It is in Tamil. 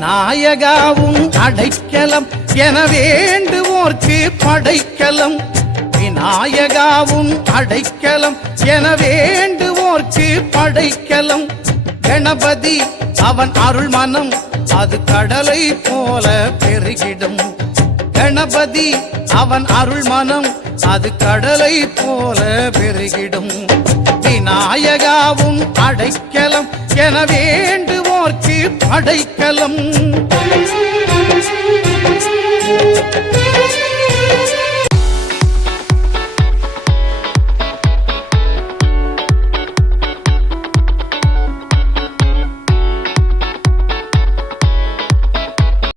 விநாயகாவும் அடைக்கலம் என வேண்டுவோர்க்கு படைக்கலம். விநாயகாவும் அடைக்கலம் என வேண்டுவோர்க்கு படைக்கலம். கணபதி அவன் அருள் மனம் அது கடலை போல பெருகிடும். கணபதி அவன் அருள் மனம் அது கடலை போல பெருகிடும். விநாயகாவும் அடைக்கலம் என வேண்டுவோர்க்கு படைக்கலம்.